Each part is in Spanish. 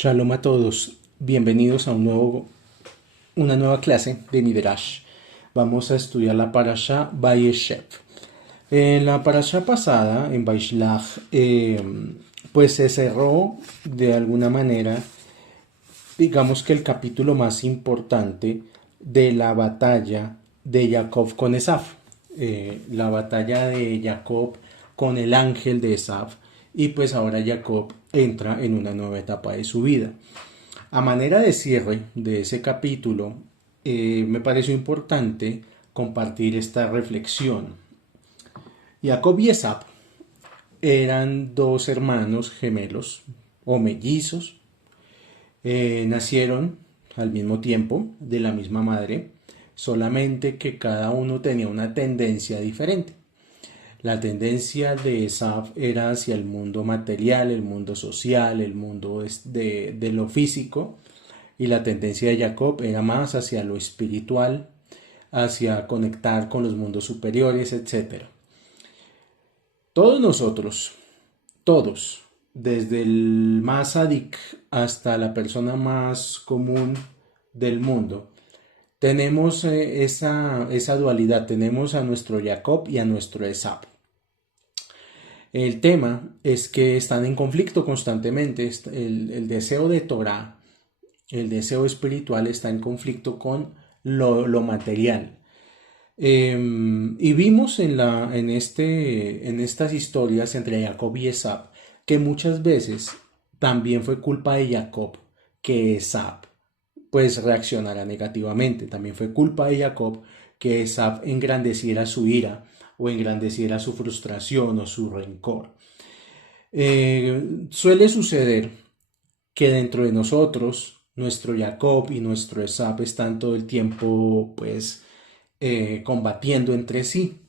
Shalom a todos, bienvenidos a una nueva clase de Midrash. Vamos a estudiar la parasha Vayeshev. En la parasha pasada, en Vaishlach, pues se cerró de alguna manera, digamos que el capítulo más importante de la batalla de Jacob con Esav. La batalla de Jacob con el ángel de Esav. Y pues ahora Jacob entra en una nueva etapa de su vida. A manera de cierre de ese capítulo, me pareció importante compartir esta reflexión. Jacob y Esab eran dos hermanos gemelos o mellizos. Nacieron al mismo tiempo de la misma madre, solamente que cada uno tenía una tendencia diferente. La tendencia de Esaf era hacia el mundo material, el mundo social, el mundo de lo físico, y la tendencia de Jacob era más hacia lo espiritual, hacia conectar con los mundos superiores, etc. Todos nosotros, todos, desde el más sádic hasta la persona más común del mundo, tenemos esa dualidad, tenemos a nuestro Jacob y a nuestro Esab. El tema es que están en conflicto constantemente. El deseo de Torah, el deseo espiritual está en conflicto con lo material. Y vimos en estas historias entre Jacob y Esab que muchas veces también fue culpa de Jacob que Esab pues reaccionara negativamente. También fue culpa de Jacob que Esab engrandeciera su ira o engrandeciera su frustración o su rencor. Suele suceder que dentro de nosotros, nuestro Jacob y nuestro Esab están todo el tiempo pues combatiendo entre sí.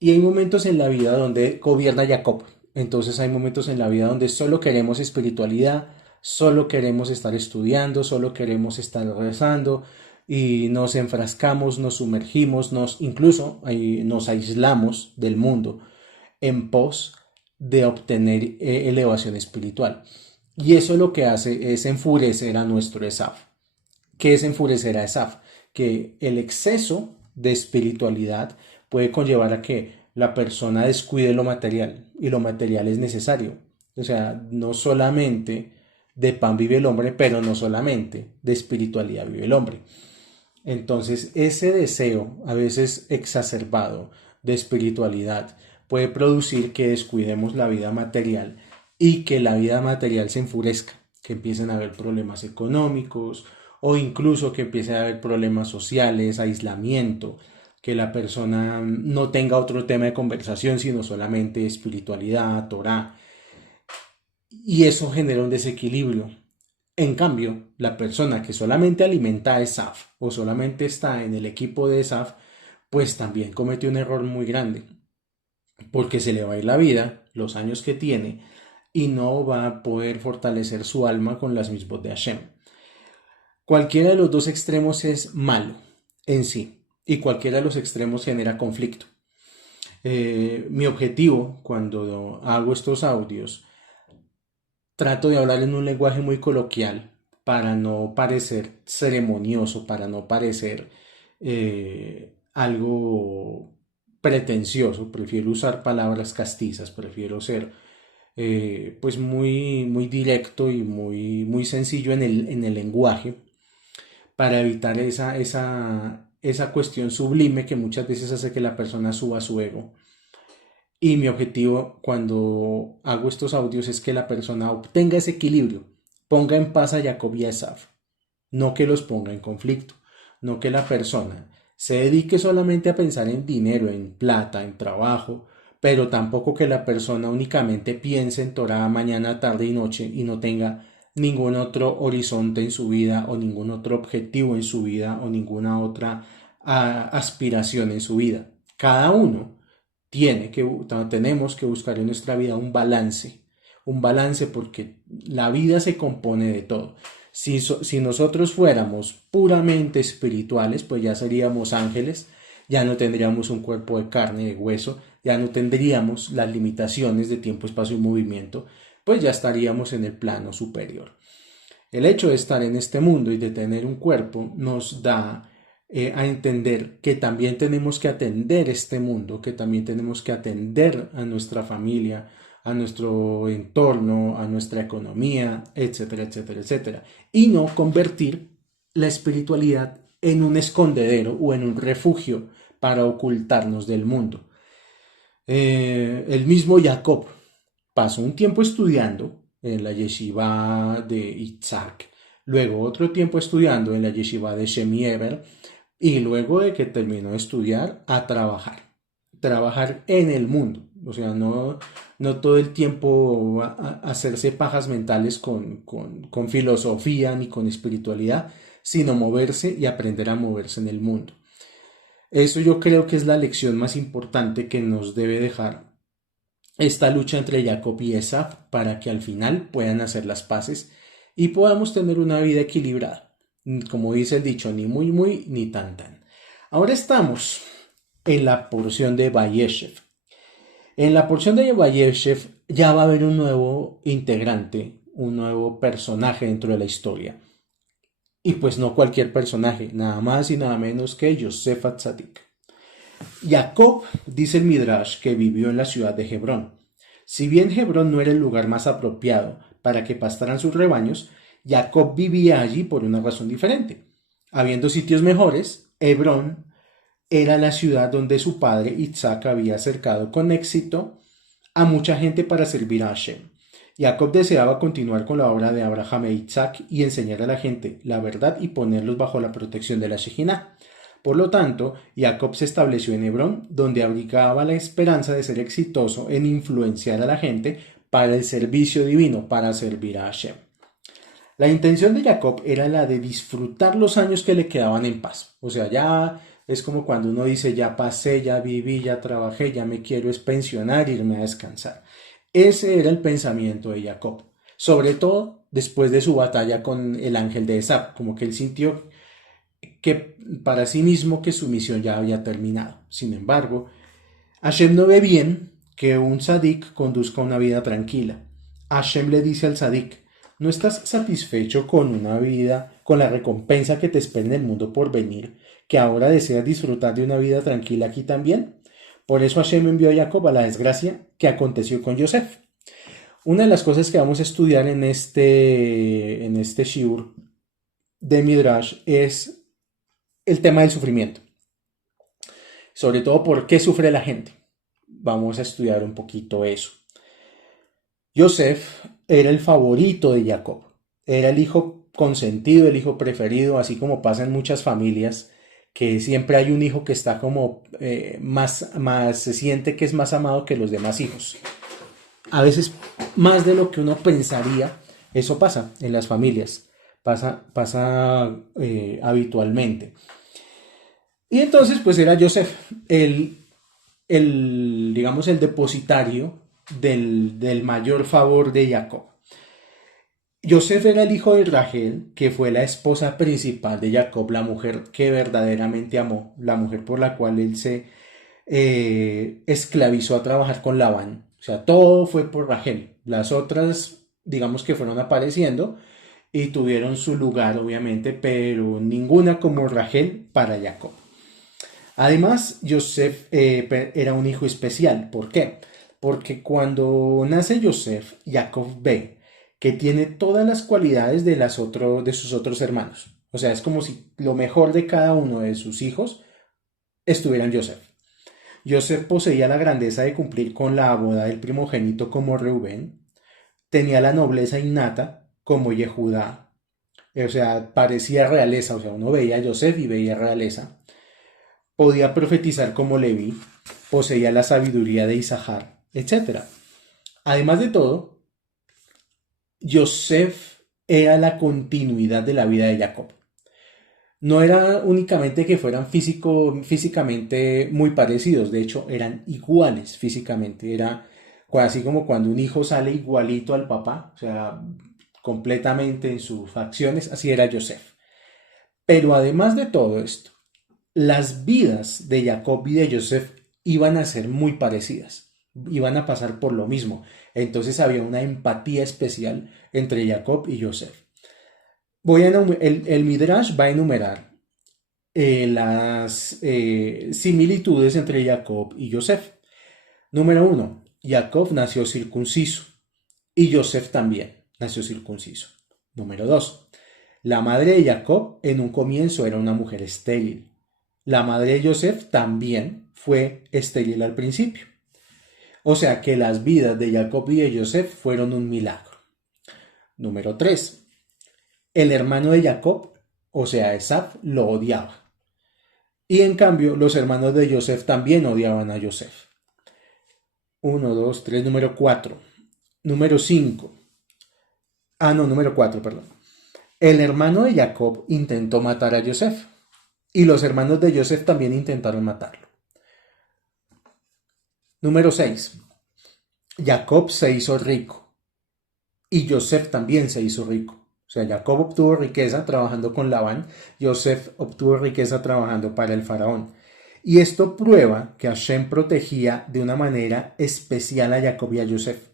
Y hay momentos en la vida donde gobierna Jacob. Entonces hay momentos en la vida donde solo queremos espiritualidad, solo queremos estar estudiando, solo queremos estar rezando y nos enfrascamos, nos sumergimos, incluso nos aislamos del mundo en pos de obtener elevación espiritual. Y eso lo que hace es enfurecer a nuestro Esaf. ¿Qué es enfurecer a Esaf? Que el exceso de espiritualidad puede conllevar a que la persona descuide lo material, y lo material es necesario. O sea, no solamente de pan vive el hombre, pero no solamente de espiritualidad vive el hombre. Entonces, ese deseo, a veces exacerbado, de espiritualidad, puede producir que descuidemos la vida material y que la vida material se enfurezca, que empiecen a haber problemas económicos o incluso que empiece a haber problemas sociales, aislamiento, que la persona no tenga otro tema de conversación sino solamente espiritualidad, Torah, y eso genera un desequilibrio. En cambio, la persona que solamente alimenta a Esaf o solamente está en el equipo de Esaf, pues también comete un error muy grande, porque se le va a ir la vida, los años que tiene, y no va a poder fortalecer su alma con las mismas de Hashem. Cualquiera de los dos extremos es malo en sí, y cualquiera de los extremos genera conflicto. Mi objetivo cuando hago estos audios, trato de hablar en un lenguaje muy coloquial para no parecer ceremonioso, para no parecer algo pretencioso. Prefiero usar palabras castizas, prefiero ser pues muy directo y muy sencillo en el lenguaje para evitar esa cuestión sublime que muchas veces hace que la persona suba su ego. Y mi objetivo cuando hago estos audios es que la persona obtenga ese equilibrio, ponga en paz a Jacob y a Esaf, no que los ponga en conflicto, no que la persona se dedique solamente a pensar en dinero, en plata, en trabajo, pero tampoco que la persona únicamente piense en Torah mañana, tarde y noche y no tenga ningún otro horizonte en su vida o ningún otro objetivo en su vida o ninguna otra aspiración en su vida. Cada uno tenemos que buscar en nuestra vida un balance porque la vida se compone de todo. Si nosotros fuéramos puramente espirituales, pues ya seríamos ángeles, ya no tendríamos un cuerpo de carne, de hueso, ya no tendríamos las limitaciones de tiempo, espacio y movimiento, pues ya estaríamos en el plano superior. El hecho de estar en este mundo y de tener un cuerpo nos da a entender que también tenemos que atender este mundo, que también tenemos que atender a nuestra familia, a nuestro entorno, a nuestra economía, etcétera, etcétera, etcétera. Y no convertir la espiritualidad en un escondedero o en un refugio para ocultarnos del mundo. El mismo Jacob pasó un tiempo estudiando en la yeshiva de Itzhak, luego otro tiempo estudiando en la yeshiva de Shemieber y luego de que terminó de estudiar a trabajar en el mundo, o sea, no todo el tiempo hacerse pajas mentales con filosofía ni con espiritualidad, sino moverse y aprender a moverse en el mundo. Eso yo creo que es la lección más importante que nos debe dejar esta lucha entre Jacob y Esaf para que al final puedan hacer las paces y podamos tener una vida equilibrada. Como dice el dicho, ni muy muy ni tan tan. Ahora estamos en la porción de Vayeshev. En la porción de Vayeshev ya va a haber un nuevo integrante, un nuevo personaje dentro de la historia. Y pues no cualquier personaje, nada más y nada menos que Yosef Atzadik. Jacob dice el Midrash que vivió en la ciudad de Hebrón. Si bien Hebrón no era el lugar más apropiado para que pastaran sus rebaños, Jacob vivía allí por una razón diferente. Habiendo sitios mejores, Hebrón era la ciudad donde su padre Isaac había acercado con éxito a mucha gente para servir a Hashem. Jacob deseaba continuar con la obra de Abraham e Isaac y enseñar a la gente la verdad y ponerlos bajo la protección de la Shejinah. Por lo tanto, Jacob se estableció en Hebrón, donde abrigaba la esperanza de ser exitoso en influenciar a la gente para el servicio divino, para servir a Hashem. La intención de Jacob era la de disfrutar los años que le quedaban en paz. O sea, ya es como cuando uno dice, ya pasé, ya viví, ya trabajé, ya me quiero es pensionar, irme a descansar. Ese era el pensamiento de Jacob. Sobre todo después de su batalla con el ángel de Esab, como que él sintió que para sí mismo que su misión ya había terminado. Sin embargo, Hashem no ve bien que un tzadik conduzca una vida tranquila. Hashem le dice al tzadik, ¿no estás satisfecho con una vida, con la recompensa que te espera en el mundo por venir, que ahora deseas disfrutar de una vida tranquila aquí también? Por eso Hashem envió a Jacob a la desgracia que aconteció con Yosef. Una de las cosas que vamos a estudiar en este shiur de Midrash es el tema del sufrimiento. Sobre todo, ¿por qué sufre la gente? Vamos a estudiar un poquito eso. Yosef era el favorito de Jacob. Era el hijo consentido, el hijo preferido, así como pasa en muchas familias, que siempre hay un hijo que está como se siente que es más amado que los demás hijos. A veces más de lo que uno pensaría, eso pasa en las familias, pasa habitualmente. Y entonces pues era Yosef digamos, el depositario del mayor favor de Jacob. Yosef era el hijo de Rachel, que fue la esposa principal de Jacob, la mujer que verdaderamente amó, la mujer por la cual él se esclavizó a trabajar con Labán. O sea, todo fue por Rachel. Las otras, digamos que fueron apareciendo y tuvieron su lugar, obviamente, pero ninguna como Rachel para Jacob. Además, Yosef era un hijo especial. ¿Por qué? Porque cuando nace Yosef, Jacob ve que tiene todas las cualidades de sus otros hermanos. O sea, es como si lo mejor de cada uno de sus hijos estuviera en Yosef. Yosef poseía la grandeza de cumplir con la boda del primogénito como Reubén, tenía la nobleza innata como Yehudá, o sea, parecía realeza, o sea, uno veía a Yosef y veía realeza, podía profetizar como Leví, poseía la sabiduría de Isahar, etc. Además de todo, Yosef era la continuidad de la vida de Jacob. No era únicamente que fueran físicamente muy parecidos, de hecho eran iguales físicamente, era así como cuando un hijo sale igualito al papá, o sea, completamente en sus facciones, así era Yosef. Pero además de todo esto, las vidas de Jacob y de Yosef iban a ser muy parecidas. iban a pasar por lo mismo. Entonces había una empatía especial entre Jacob y Yosef. El Midrash va a enumerar las similitudes entre Jacob y Yosef. Número uno, Jacob nació circunciso y Yosef también nació circunciso. Número dos, la madre de Jacob en un comienzo era una mujer estéril. La madre de Yosef también fue estéril al principio. O sea que las vidas de Jacob y de Yosef fueron un milagro. Número 3. El hermano de Jacob, o sea, Esaf, lo odiaba. Y en cambio, los hermanos de Yosef también odiaban a Yosef. 1, 2, 3, número 4. Número 5. No, número 4, perdón. El hermano de Jacob intentó matar a Yosef. Y los hermanos de Yosef también intentaron matarlo. Número 6. Jacob se hizo rico. Y Yosef también se hizo rico. O sea, Jacob obtuvo riqueza trabajando con Labán, Yosef obtuvo riqueza trabajando para el faraón. Y esto prueba que Hashem protegía de una manera especial a Jacob y a Yosef.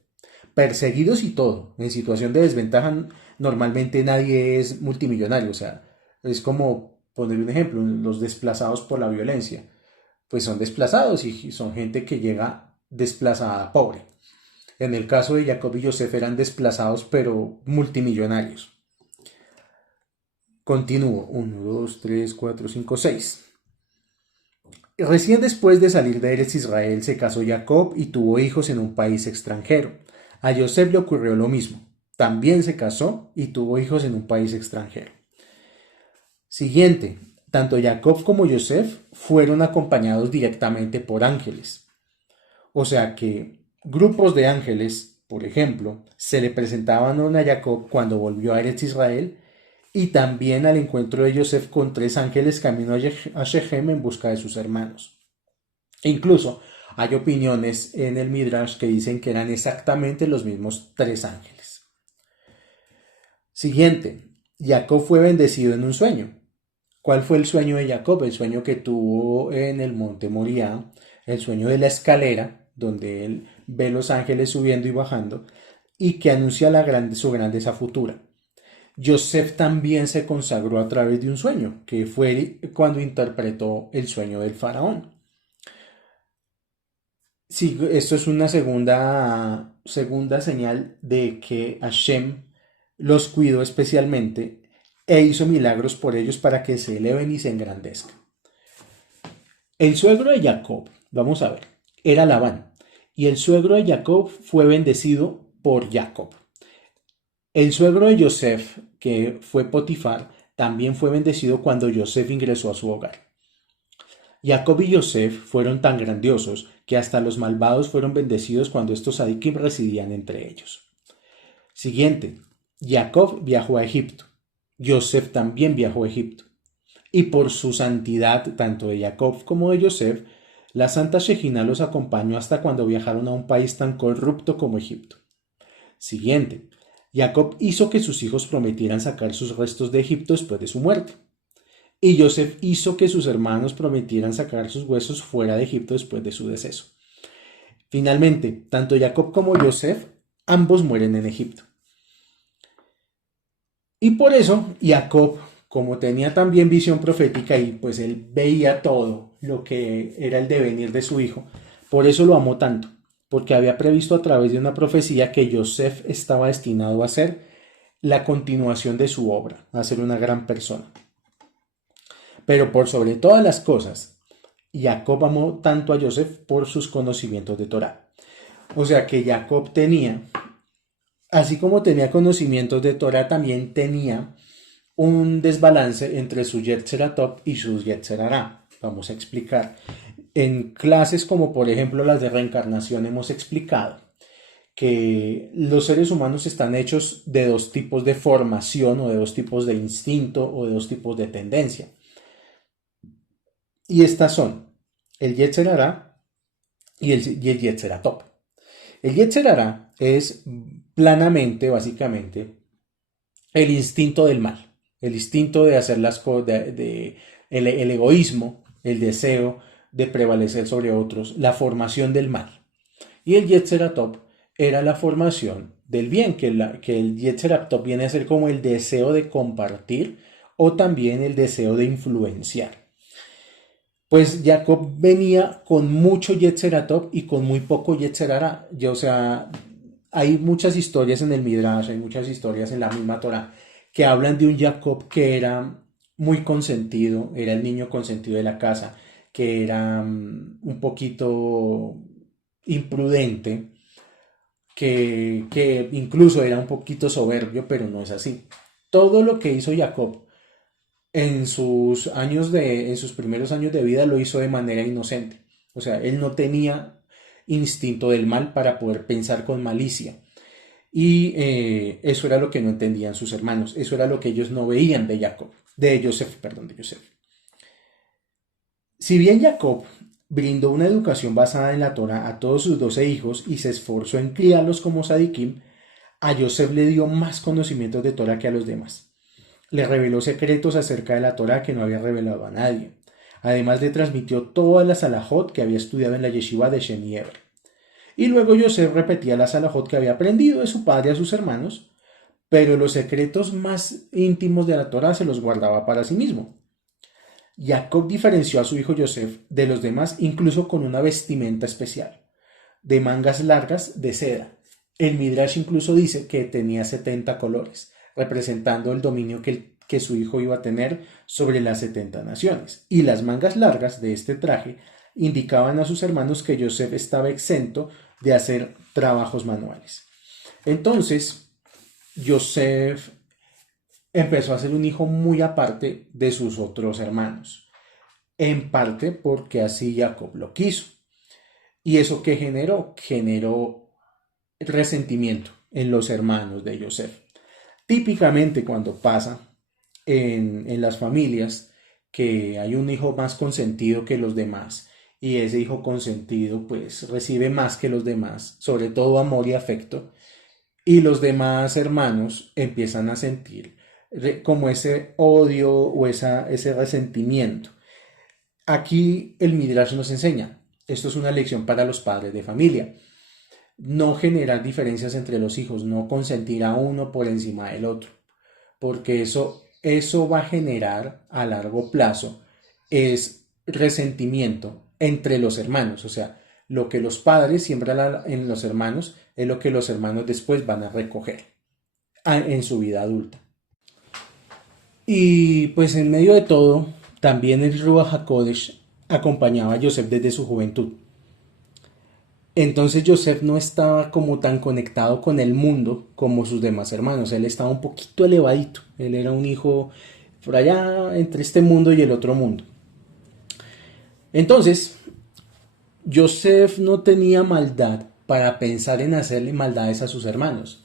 Perseguidos y todo, en situación de desventaja, normalmente nadie es multimillonario. O sea, es como poner un ejemplo, los desplazados por la violencia. Pues son desplazados y son gente que llega desplazada pobre. En el caso de Jacob y Yosef eran desplazados pero multimillonarios. Continúo. 1, 2, 3, 4, 5, 6. Recién después de salir de Eretz Israel se casó Jacob y tuvo hijos en un país extranjero. A Yosef le ocurrió lo mismo. También se casó y tuvo hijos en un país extranjero. Siguiente. Tanto Jacob como Yosef fueron acompañados directamente por ángeles. O sea que grupos de ángeles, por ejemplo, se le presentaban a Jacob cuando volvió a Eretz Israel y también al encuentro de Yosef con 3 ángeles camino a Shechem en busca de sus hermanos. E incluso hay opiniones en el Midrash que dicen que eran exactamente los mismos 3 ángeles. Siguiente, Jacob fue bendecido en un sueño. ¿Cuál fue el sueño de Jacob? El sueño que tuvo en el monte Moriah, el sueño de la escalera, donde él ve los ángeles subiendo y bajando, y que anuncia su grandeza futura. Yosef también se consagró a través de un sueño, que fue cuando interpretó el sueño del faraón. Sí, esto es una segunda señal de que Hashem los cuidó especialmente e hizo milagros por ellos para que se eleven y se engrandezcan. El suegro de Jacob, vamos a ver, era Labán, y el suegro de Jacob fue bendecido por Jacob. El suegro de Yosef, que fue Potifar, también fue bendecido cuando Yosef ingresó a su hogar. Jacob y Yosef fueron tan grandiosos que hasta los malvados fueron bendecidos cuando estos sadikim residían entre ellos. Siguiente, Jacob viajó a Egipto. Yosef también viajó a Egipto. Y por su santidad, tanto de Jacob como de Yosef, la Santa Shejina los acompañó hasta cuando viajaron a un país tan corrupto como Egipto. Siguiente, Jacob hizo que sus hijos prometieran sacar sus restos de Egipto después de su muerte. Y Yosef hizo que sus hermanos prometieran sacar sus huesos fuera de Egipto después de su deceso. Finalmente, tanto Jacob como Yosef, ambos mueren en Egipto. Y por eso Jacob, como tenía también visión profética y pues él veía todo lo que era el devenir de su hijo, por eso lo amó tanto, porque había previsto a través de una profecía que Yosef estaba destinado a ser la continuación de su obra, a ser una gran persona. Pero por sobre todas las cosas, Jacob amó tanto a Yosef por sus conocimientos de Torah. O sea que Jacob tenía, así como tenía conocimientos de Torah, también tenía un desbalance entre su Yetzer Tov y su Yetzer Hara. Vamos a explicar. En clases como por ejemplo las de reencarnación hemos explicado que los seres humanos están hechos de 2 tipos de formación o de 2 tipos de instinto o de 2 tipos de tendencia. Y estas son el Yetzer Hara y el Yetzer Tov. El Yetzer Hara es planamente, básicamente, el instinto del mal, el instinto de hacer las cosas, el egoísmo, el deseo de prevalecer sobre otros, la formación del mal. Y el Yetzeratov era la formación del bien, que el Yetzeratov viene a ser como el deseo de compartir o también el deseo de influenciar. Pues Jacob venía con mucho Yetzeratov y con muy poco Yetzerará. O sea, hay muchas historias en el Midrash, hay muchas historias en la misma Torah que hablan de un Jacob que era muy consentido, era el niño consentido de la casa, que era un poquito imprudente, que incluso era un poquito soberbio, pero no es así. Todo lo que hizo Jacob en sus primeros años de vida lo hizo de manera inocente. O sea, él no tenía instinto del mal para poder pensar con malicia. Y eso era lo que no entendían sus hermanos. Eso era lo que ellos no veían de Jacob, de Joseph, perdón, de Joseph. Si bien Jacob brindó una educación basada en la Torah a todos sus 12 hijos y se esforzó en criarlos como sadikim, a Joseph le dio más conocimientos de Torah que a los demás. Le reveló secretos acerca de la Torah que no había revelado a nadie. Además le transmitió todas las alajot que había estudiado en la yeshiva de Shem Yever. Y luego Yosef repetía las alajot que había aprendido de su padre a sus hermanos, pero los secretos más íntimos de la Torah se los guardaba para sí mismo. Jacob diferenció a su hijo Yosef de los demás incluso con una vestimenta especial, de mangas largas de seda. El Midrash incluso dice que tenía 70 colores, representando el dominio que su hijo iba a tener sobre las 70 naciones. Y las mangas largas de este traje indicaban a sus hermanos que Yosef estaba exento de hacer trabajos manuales. Entonces, Yosef empezó a ser un hijo muy aparte de sus otros hermanos, en parte porque así Jacob lo quiso. ¿Y eso qué generó? Generó resentimiento en los hermanos de Yosef. Típicamente cuando pasa en las familias que hay un hijo más consentido que los demás y ese hijo consentido pues recibe más que los demás, sobre todo amor y afecto, y los demás hermanos empiezan a sentir como ese odio o ese resentimiento. Aquí el Midrash nos enseña, esto es una lección para los padres de familia, no generar diferencias entre los hijos, no consentir a uno por encima del otro, porque eso va a generar a largo plazo es resentimiento entre los hermanos, o sea, lo que los padres siembran en los hermanos es lo que los hermanos después van a recoger en su vida adulta. Y pues en medio de todo, también el Ruach HaKodesh acompañaba a Yosef desde su juventud. Entonces Joseph no estaba como tan conectado con el mundo como sus demás hermanos. Él estaba un poquito elevadito. Él era un hijo por allá entre este mundo y el otro mundo. Entonces, Joseph no tenía maldad para pensar en hacerle maldades a sus hermanos.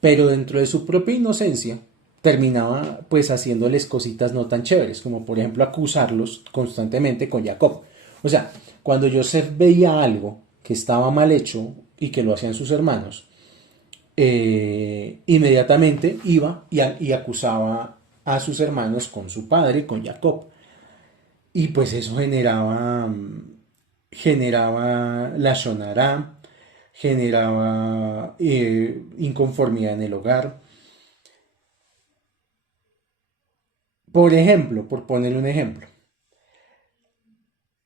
Pero dentro de su propia inocencia, terminaba pues haciéndoles cositas no tan chéveres, como por ejemplo acusarlos constantemente con Jacob. O sea, cuando Joseph veía algo que estaba mal hecho y que lo hacían sus hermanos, inmediatamente iba y acusaba a sus hermanos con su padre, con Jacob. Y pues eso generaba la shonará, generaba inconformidad en el hogar. Por ejemplo, por poner un ejemplo,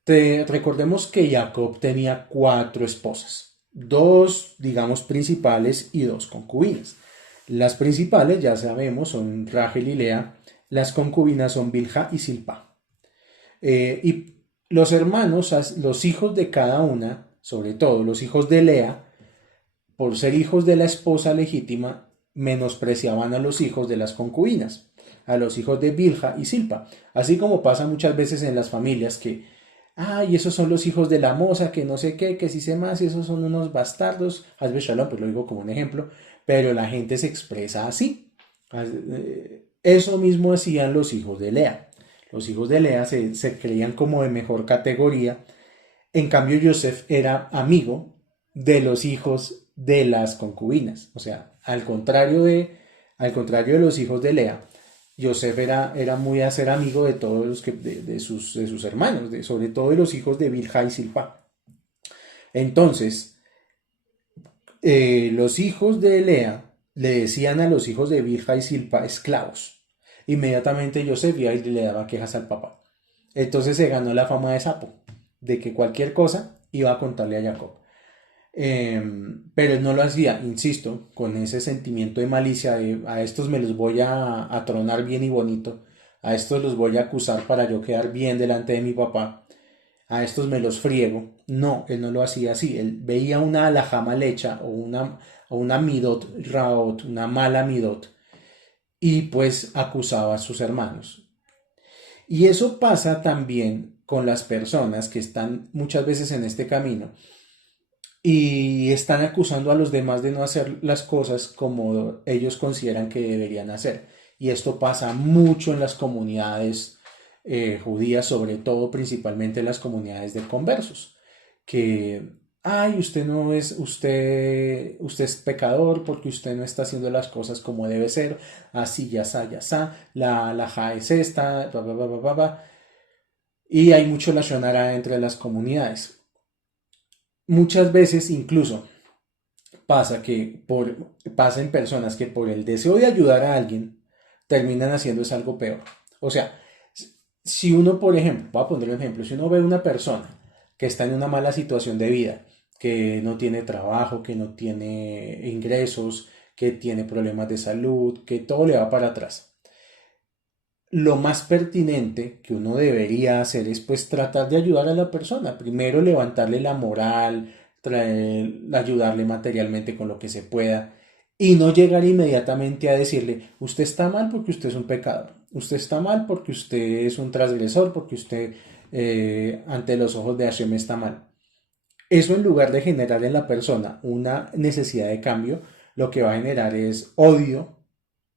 recordemos que Jacob tenía cuatro esposas, dos, digamos, principales y dos concubinas. Las principales, ya sabemos, son Rachel y Lea, las concubinas son Bilha y Silpa. Y los hermanos, los hijos de cada una, sobre todo los hijos de Lea, por ser hijos de la esposa legítima, menospreciaban a los hijos de las concubinas, a los hijos de Bilha y Silpa. Así como pasa muchas veces en las familias que, ay, esos son los hijos de la moza, que no sé qué, que si sé más, y esos son unos bastardos. Hazbe Shalom, pues lo digo como un ejemplo, pero la gente se expresa así. Eso mismo hacían los hijos de Lea. Los hijos de Lea se creían como de mejor categoría. En cambio, Joseph era amigo de los hijos de las concubinas. O sea, al contrario de los hijos de Lea, Joseph era muy a ser amigo de todos de sus hermanos, sobre todo de los hijos de Bilha y Silpa. Entonces, Los hijos de Lea le decían a los hijos de Bilha y Silpa esclavos. Inmediatamente Yosef iba y le daba quejas al papá. Entonces se ganó la fama de sapo, de que cualquier cosa iba a contarle a Jacob. Pero él no lo hacía, insisto, con ese sentimiento de malicia de a estos me los voy a tronar bien y bonito, a estos los voy a acusar para yo quedar bien delante de mi papá, a estos me los friego. No, él no lo hacía así, él veía una alajá mal hecha o una midot raot, una mala midot, y pues acusaba a sus hermanos. Y eso pasa también con las personas que están muchas veces en este camino y están acusando a los demás de no hacer las cosas como ellos consideran que deberían hacer. Y esto pasa mucho en las comunidades judías, sobre todo principalmente en las comunidades de conversos, que, ay, usted no es, usted es pecador porque usted no está haciendo las cosas como debe ser, así, ya sa, la ja es esta, ba, ba, ba, ba, ba, ba. Y hay mucho la shonara entre las comunidades. Muchas veces incluso pasa en personas que por el deseo de ayudar a alguien terminan haciendo es algo peor. O sea, si uno, por ejemplo, voy a poner un ejemplo, si uno ve a una persona que está en una mala situación de vida, que no tiene trabajo, que no tiene ingresos, que tiene problemas de salud, que todo le va para atrás, lo más pertinente que uno debería hacer es pues tratar de ayudar a la persona. Primero levantarle la moral, ayudarle materialmente con lo que se pueda y no llegar inmediatamente a decirle, usted está mal porque usted es un pecador, usted está mal porque usted es un transgresor, porque usted ante los ojos de Hashem está mal. Eso en lugar de generar en la persona una necesidad de cambio, lo que va a generar es odio,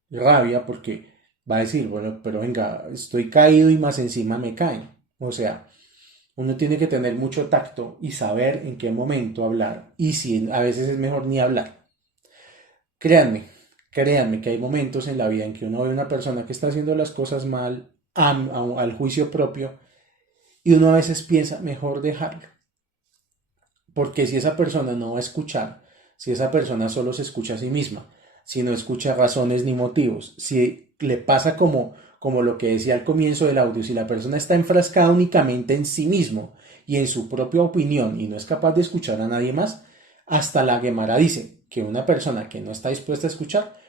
rabia, porque va a decir, bueno, pero venga, estoy caído y más encima me caen. O sea, uno tiene que tener mucho tacto y saber en qué momento hablar. Y si a veces es mejor ni hablar. Créanme, créanme que hay momentos en la vida en que uno ve a una persona que está haciendo las cosas mal al juicio propio y uno a veces piensa, mejor dejarlo. Porque si esa persona no va a escuchar, si esa persona solo se escucha a sí misma, si no escucha razones ni motivos, si le pasa como lo que decía al comienzo del audio, si la persona está enfrascada únicamente en sí mismo y en su propia opinión y no es capaz de escuchar a nadie más, hasta la Gemara dice que una persona que no está dispuesta a escuchar,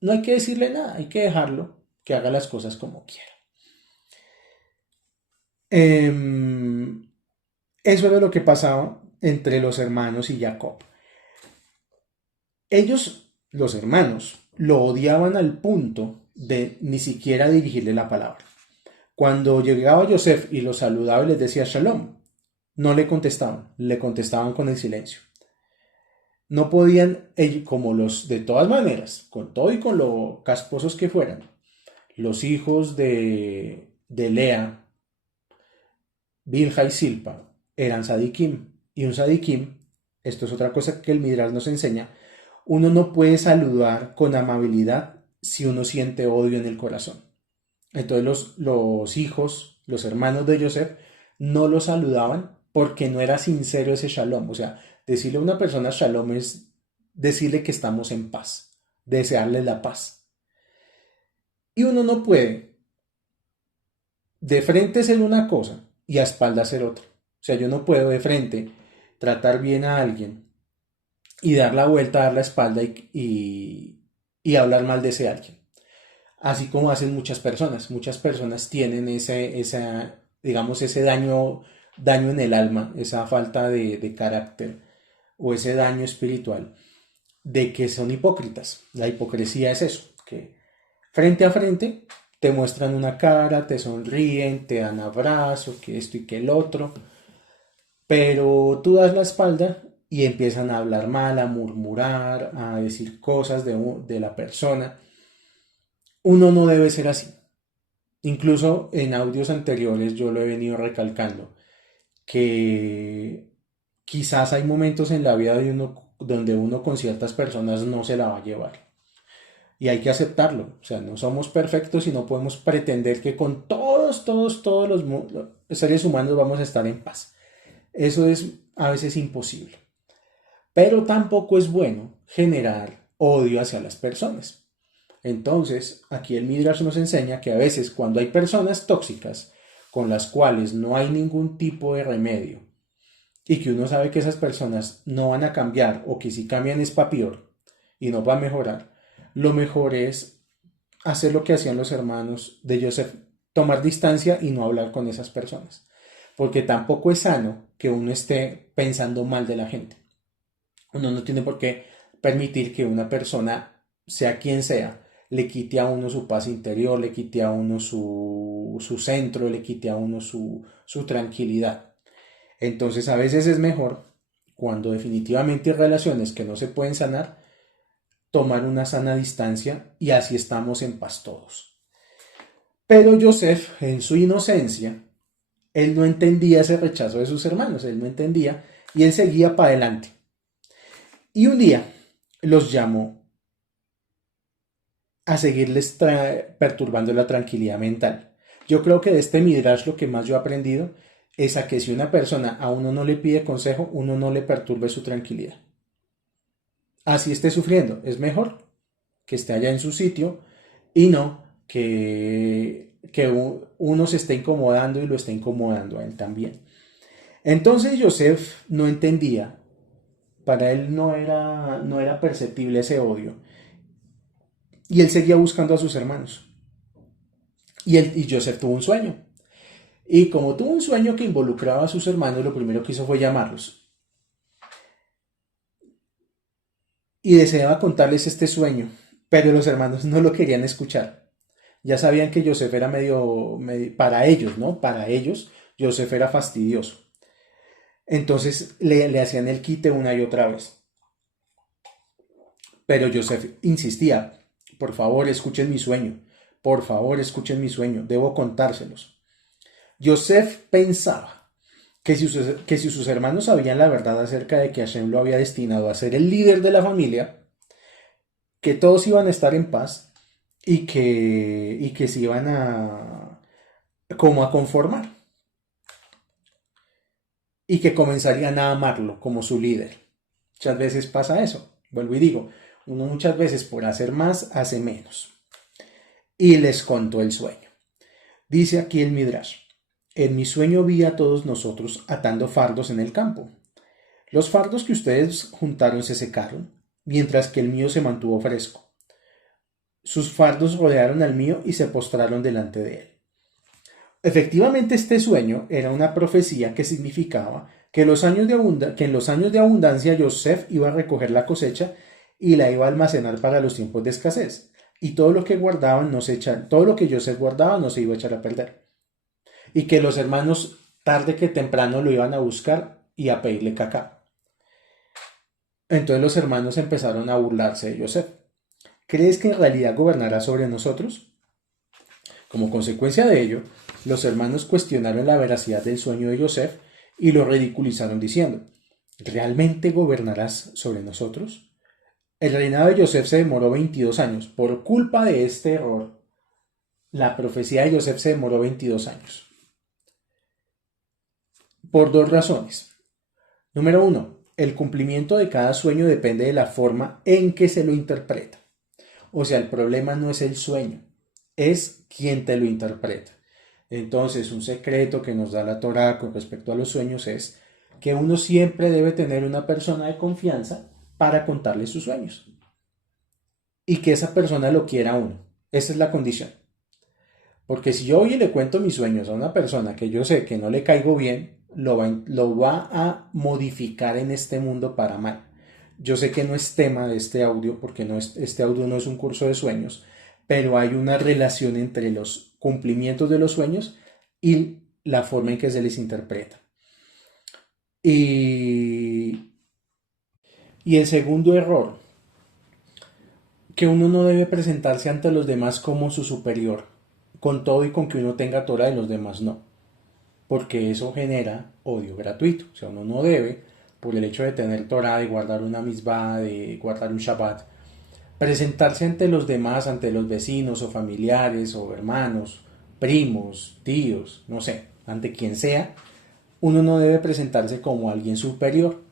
no hay que decirle nada, hay que dejarlo que haga las cosas como quiera. Eso era lo que pasaba entre los hermanos y Jacob. Ellos, los hermanos, lo odiaban al punto de ni siquiera dirigirle la palabra. Cuando llegaba Yosef y los saludaba y les decía Shalom, no le contestaban con el silencio. No podían, como los, de todas maneras, con todo y con lo casposos que fueran, los hijos de Lea, Bilha y Silpa, eran sadikim. Y un sadikim, esto es otra cosa que el Midrash nos enseña, uno no puede saludar con amabilidad si uno siente odio en el corazón. Entonces los hijos, los hermanos de Yosef, no lo saludaban porque no era sincero ese shalom. O sea, decirle a una persona shalom es decirle que estamos en paz, desearle la paz. Y uno no puede de frente ser una cosa y a espalda ser otra. O sea, yo no puedo de frente tratar bien a alguien y dar la vuelta, dar la espalda y hablar mal de ese alguien. Así como hacen muchas personas. Muchas personas tienen digamos, ese daño en el alma, esa falta de carácter o ese daño espiritual de que son hipócritas. La hipocresía es eso, que frente a frente te muestran una cara, te sonríen, te dan abrazo, que esto y que el otro, pero tú das la espalda y empiezan a hablar mal, a murmurar, a decir cosas de la persona. Uno no debe ser así. Incluso en audios anteriores yo lo he venido recalcando, que quizás hay momentos en la vida de uno donde uno con ciertas personas no se la va a llevar. Y hay que aceptarlo. O sea, no somos perfectos y no podemos pretender que con todos los seres humanos vamos a estar en paz. Eso es a veces imposible. pero tampoco es bueno generar odio hacia las personas. Entonces, aquí el Midrash nos enseña que a veces cuando hay personas tóxicas con las cuales no hay ningún tipo de remedio y que uno sabe que esas personas no van a cambiar o que si cambian es para peor y no va a mejorar, lo mejor es hacer lo que hacían los hermanos de Joseph, tomar distancia y no hablar con esas personas. Porque tampoco es sano que uno esté pensando mal de la gente. Uno no tiene por qué permitir que una persona, sea quien sea, le quite a uno su paz interior, le quite a uno su centro, le quite a uno su tranquilidad. Entonces a veces es mejor, cuando definitivamente hay relaciones que no se pueden sanar, tomar una sana distancia y así estamos en paz todos. Pero Joseph, en su inocencia, él no entendía ese rechazo de sus hermanos, él no entendía y él seguía para adelante. Y un día los llamó a seguirles perturbando la tranquilidad mental. Yo creo que de este Midrash lo que más yo he aprendido es a que si una persona a uno no le pide consejo, uno no le perturbe su tranquilidad. Así esté sufriendo, es mejor que esté allá en su sitio y no que uno se esté incomodando y lo esté incomodando a él también. Entonces Joseph no entendía, para él no era perceptible ese odio y él seguía buscando a sus hermanos. Y Joseph tuvo un sueño. Y como tuvo un sueño que involucraba a sus hermanos, lo primero que hizo fue llamarlos. Y deseaba contarles este sueño, pero los hermanos no lo querían escuchar. Ya sabían que Joseph era para ellos, ¿no? Para ellos, Joseph era fastidioso. Entonces le hacían el quite una y otra vez. Pero Joseph insistía, por favor, escuchen mi sueño. Por favor, escuchen mi sueño. Debo contárselos. Joseph pensaba que si sus hermanos sabían la verdad acerca de que Hashem lo había destinado a ser el líder de la familia, que todos iban a estar en paz y que se iban a como a conformar y que comenzarían a amarlo como su líder. Muchas veces pasa eso. Vuelvo y digo, uno muchas veces por hacer más hace menos. Y les contó el sueño. Dice aquí el Midrash: en mi sueño vi a todos nosotros atando fardos en el campo. Los fardos que ustedes juntaron se secaron, mientras que el mío se mantuvo fresco. Sus fardos rodearon al mío y se postraron delante de él. Efectivamente, este sueño era una profecía que significaba que en los años de abundancia Joseph iba a recoger la cosecha y la iba a almacenar para los tiempos de escasez. Y todo lo que guardaban todo lo que Joseph guardaba no se iba a echar a perder. Y que los hermanos tarde que temprano lo iban a buscar y a pedirle caca. Entonces los hermanos empezaron a burlarse de Joseph. ¿Crees que en realidad gobernará sobre nosotros? Como consecuencia de ello, los hermanos cuestionaron la veracidad del sueño de Joseph y lo ridiculizaron diciendo: ¿realmente gobernarás sobre nosotros? El reinado de Joseph se demoró 22 años. Por culpa de este error, la profecía de Joseph se demoró 22 años. Por dos razones. Número uno, el cumplimiento de cada sueño depende de la forma en que se lo interpreta. O sea, el problema no es el sueño, es quien te lo interpreta. Entonces, un secreto que nos da la Torá con respecto a los sueños es que uno siempre debe tener una persona de confianza para contarle sus sueños. Y que esa persona lo quiera a uno. Esa es la condición. Porque si yo hoy le cuento mis sueños a una persona que yo sé que no le caigo bien, lo va a modificar en este mundo para mal. Yo sé que no es tema de este audio, porque este audio no es un curso de sueños, pero hay una relación entre los cumplimientos de los sueños y la forma en que se les interpreta. Y, y el segundo error, que uno no debe presentarse ante los demás como su superior, con todo y con que uno tenga Torah y los demás no, porque eso genera odio gratuito. O sea, uno no debe, por el hecho de tener Torah, de guardar una misbah, de guardar un Shabbat, presentarse ante los demás, ante los vecinos o familiares o hermanos, primos, tíos, no sé, ante quien sea, uno no debe presentarse como alguien superior.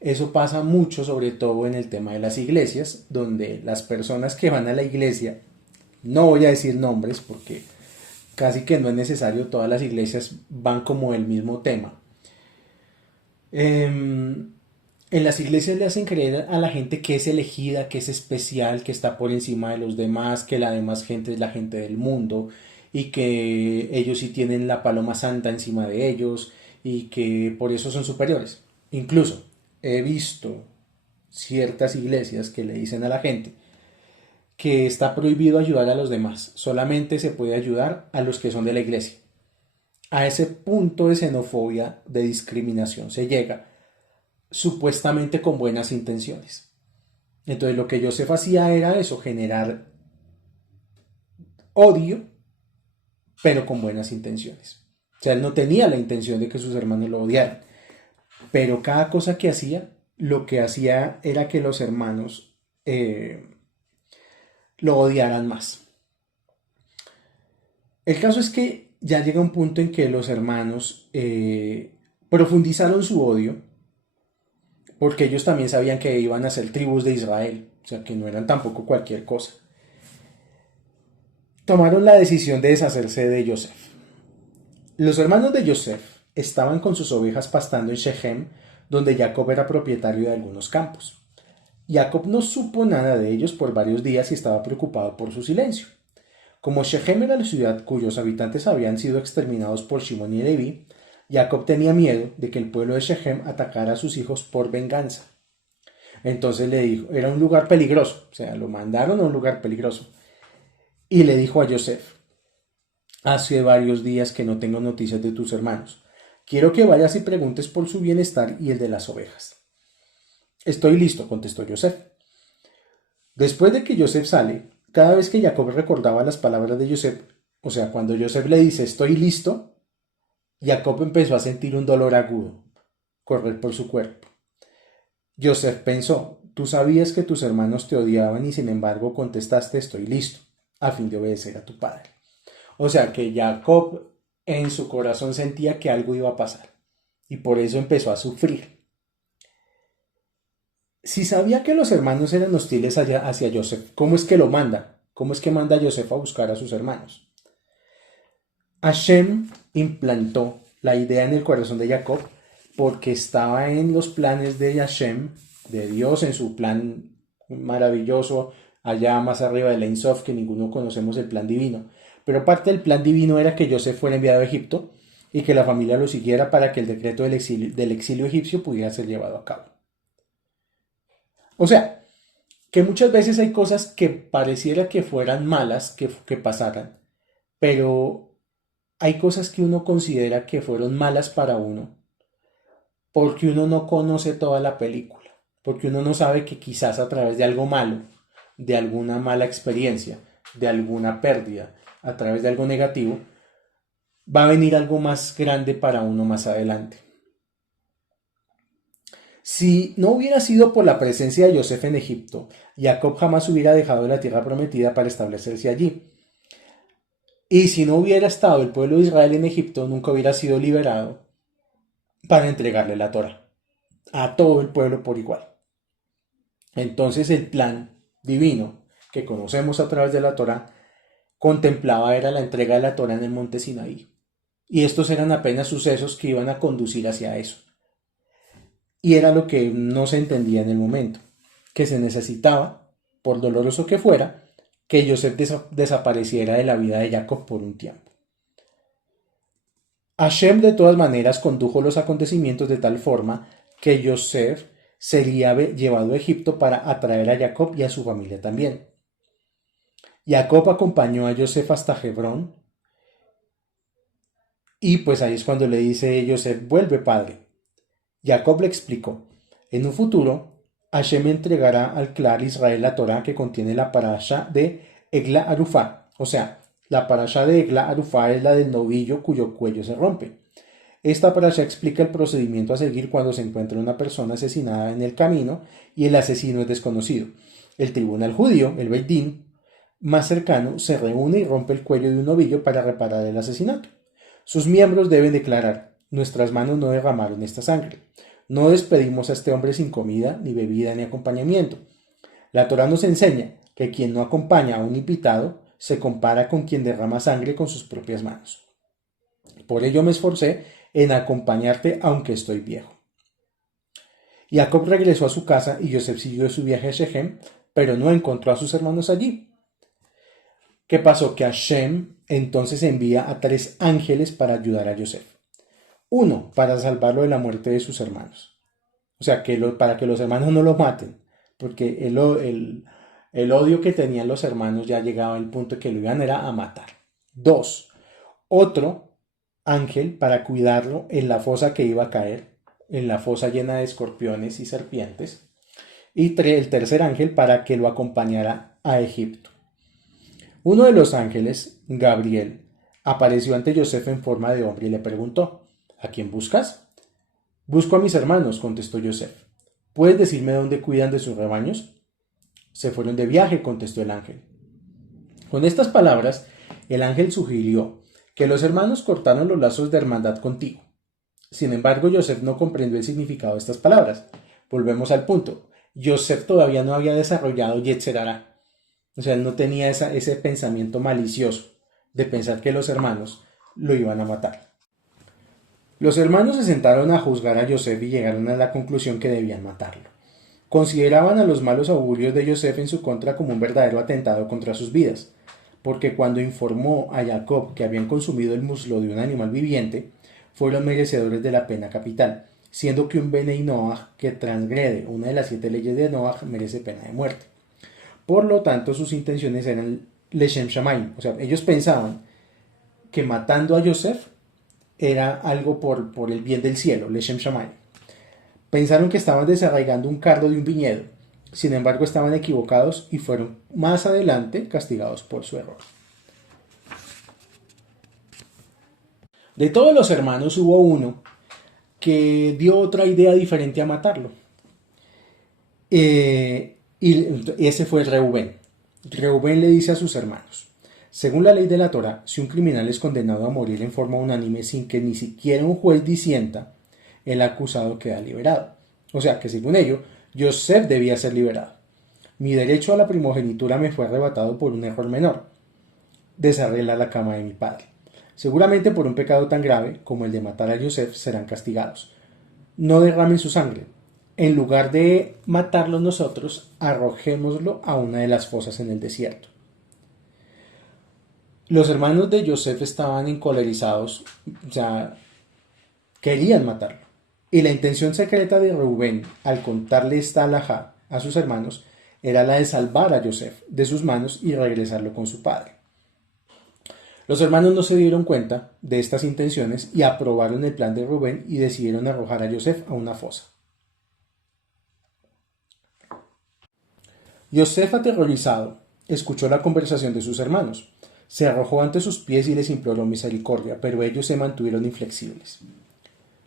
Eso pasa mucho, sobre todo en el tema de las iglesias, donde las personas que van a la iglesia, no voy a decir nombres porque casi que no es necesario, todas las iglesias van como el mismo tema. En las iglesias le hacen creer a la gente que es elegida, que es especial, que está por encima de los demás, que la demás gente es la gente del mundo y que ellos sí tienen la paloma santa encima de ellos y que por eso son superiores. Incluso he visto ciertas iglesias que le dicen a la gente que está prohibido ayudar a los demás, solamente se puede ayudar a los que son de la iglesia. A ese punto de xenofobia, de discriminación se llega, supuestamente con buenas intenciones. Entonces lo que Joseph hacía era eso, generar odio, pero con buenas intenciones. O sea, él no tenía la intención de que sus hermanos lo odiaran, pero cada cosa que hacía, lo que hacía era que los hermanos lo odiaran más. El caso es que ya llega un punto en que los hermanos profundizaron su odio, porque ellos también sabían que iban a ser tribus de Israel, o sea, que no eran tampoco cualquier cosa. Tomaron la decisión de deshacerse de Joseph. Los hermanos de Joseph estaban con sus ovejas pastando en Shechem, donde Jacob era propietario de algunos campos. Jacob no supo nada de ellos por varios días y estaba preocupado por su silencio. Como Shechem era la ciudad cuyos habitantes habían sido exterminados por Shimón y Leví, Jacob tenía miedo de que el pueblo de Shechem atacara a sus hijos por venganza. Entonces le dijo, era un lugar peligroso, o sea, lo mandaron a un lugar peligroso. Y le dijo a Joseph, hace varios días que no tengo noticias de tus hermanos. Quiero que vayas y preguntes por su bienestar y el de las ovejas. Estoy listo, contestó Joseph. Después de que Joseph sale, cada vez que Jacob recordaba las palabras de Joseph, o sea, cuando Joseph le dice estoy listo, Jacob empezó a sentir un dolor agudo correr por su cuerpo. Joseph pensó, tú sabías que tus hermanos te odiaban y sin embargo contestaste estoy listo, a fin de obedecer a tu padre. O sea que Jacob en su corazón sentía que algo iba a pasar y por eso empezó a sufrir. Si sabía que los hermanos eran hostiles hacia Joseph, ¿cómo es que lo manda? ¿Cómo es que manda a Joseph a buscar a sus hermanos? Hashem implantó la idea en el corazón de Jacob porque estaba en los planes de Hashem, de Dios, en su plan maravilloso, allá más arriba del Ein Sof, que ninguno conocemos el plan divino. Pero parte del plan divino era que Joseph fuera enviado a Egipto y que la familia lo siguiera para que el decreto del exilio egipcio pudiera ser llevado a cabo. O sea, que muchas veces hay cosas que pareciera que fueran malas que pasaran, pero hay cosas que uno considera que fueron malas para uno porque uno no conoce toda la película, porque uno no sabe que quizás a través de algo malo, de alguna mala experiencia, de alguna pérdida, a través de algo negativo, va a venir algo más grande para uno más adelante. Si no hubiera sido por la presencia de Joseph en Egipto, Jacob jamás hubiera dejado la tierra prometida para establecerse allí. Y si no hubiera estado el pueblo de Israel en Egipto, nunca hubiera sido liberado para entregarle la Torá a todo el pueblo por igual. Entonces el plan divino que conocemos a través de la Torá contemplaba era la entrega de la Torá en el monte Sinaí. Y estos eran apenas sucesos que iban a conducir hacia eso. Y era lo que no se entendía en el momento, que se necesitaba, por doloroso que fuera, que Joseph desapareciera de la vida de Jacob por un tiempo. Hashem de todas maneras condujo los acontecimientos de tal forma que Joseph sería llevado a Egipto para atraer a Jacob y a su familia también. Jacob acompañó a Joseph hasta Hebrón y pues ahí es cuando le dice Joseph, vuelve padre. Jacob le explicó, en un futuro Hashem entregará al clan Israel la Torá que contiene la parasha de Egla Arufá, o sea, la parasha de Egla Arufá es la del novillo cuyo cuello se rompe. Esta parasha explica el procedimiento a seguir cuando se encuentra una persona asesinada en el camino y el asesino es desconocido. El tribunal judío, el Beit Din, más cercano, se reúne y rompe el cuello de un novillo para reparar el asesinato. Sus miembros deben declarar, nuestras manos no derramaron esta sangre. No despedimos a este hombre sin comida, ni bebida, ni acompañamiento. La Torá nos enseña que quien no acompaña a un invitado se compara con quien derrama sangre con sus propias manos. Por ello me esforcé en acompañarte aunque estoy viejo. Jacob regresó a su casa y Yosef siguió su viaje a Shechem, pero no encontró a sus hermanos allí. ¿Qué pasó? Que Hashem entonces envía a 3 ángeles para ayudar a Yosef. Uno, para salvarlo de la muerte de sus hermanos. O sea, para que los hermanos no lo maten, porque el odio que tenían los hermanos ya llegaba al punto de que lo iban era a matar. 2, otro ángel para cuidarlo en la fosa que iba a caer, en la fosa llena de escorpiones y serpientes. Y el tercer ángel para que lo acompañara a Egipto. Uno de los ángeles, Gabriel, apareció ante Yosef en forma de hombre y le preguntó: ¿a quién buscas? Busco a mis hermanos, contestó Yosef. ¿Puedes decirme dónde cuidan de sus rebaños? Se fueron de viaje, contestó el ángel. Con estas palabras, el ángel sugirió que los hermanos cortaron los lazos de hermandad contigo. Sin embargo, Yosef no comprendió el significado de estas palabras. Volvemos al punto. Yosef todavía no había desarrollado Yetzer Hará. O sea, él no tenía ese pensamiento malicioso de pensar que los hermanos lo iban a matar. Los hermanos se sentaron a juzgar a Yosef y llegaron a la conclusión que debían matarlo. Consideraban a los malos augurios de Yosef en su contra como un verdadero atentado contra sus vidas, porque cuando informó a Jacob que habían consumido el muslo de un animal viviente, fueron merecedores de la pena capital, siendo que un Benei Noach que transgrede una de las 7 leyes de Noach merece pena de muerte. Por lo tanto, sus intenciones eran Leshem Shamayim, o sea, ellos pensaban que matando a Yosef era algo por el bien del cielo, Leshem Shamayim. Pensaron que estaban desarraigando un cardo de un viñedo, sin embargo estaban equivocados y fueron más adelante castigados por su error. De todos los hermanos hubo uno que dio otra idea diferente a matarlo. Y ese fue Reubén. Reubén le dice a sus hermanos: según la ley de la Torá, si un criminal es condenado a morir en forma unánime sin que ni siquiera un juez disienta, el acusado queda liberado. O sea que según ello, Yosef debía ser liberado. Mi derecho a la primogenitura me fue arrebatado por un error menor: desarreglar la cama de mi padre. Seguramente por un pecado tan grave como el de matar a Yosef serán castigados. No derramen su sangre. En lugar de matarlo nosotros, arrojémoslo a una de las fosas en el desierto. Los hermanos de Yosef estaban encolerizados, o sea, querían matarlo. Y la intención secreta de Reubén, al contarle esta alajá a sus hermanos, era la de salvar a Yosef de sus manos y regresarlo con su padre. Los hermanos no se dieron cuenta de estas intenciones y aprobaron el plan de Reubén y decidieron arrojar a Yosef a una fosa. Yosef, aterrorizado, escuchó la conversación de sus hermanos. Se arrojó ante sus pies y les imploró misericordia, pero ellos se mantuvieron inflexibles.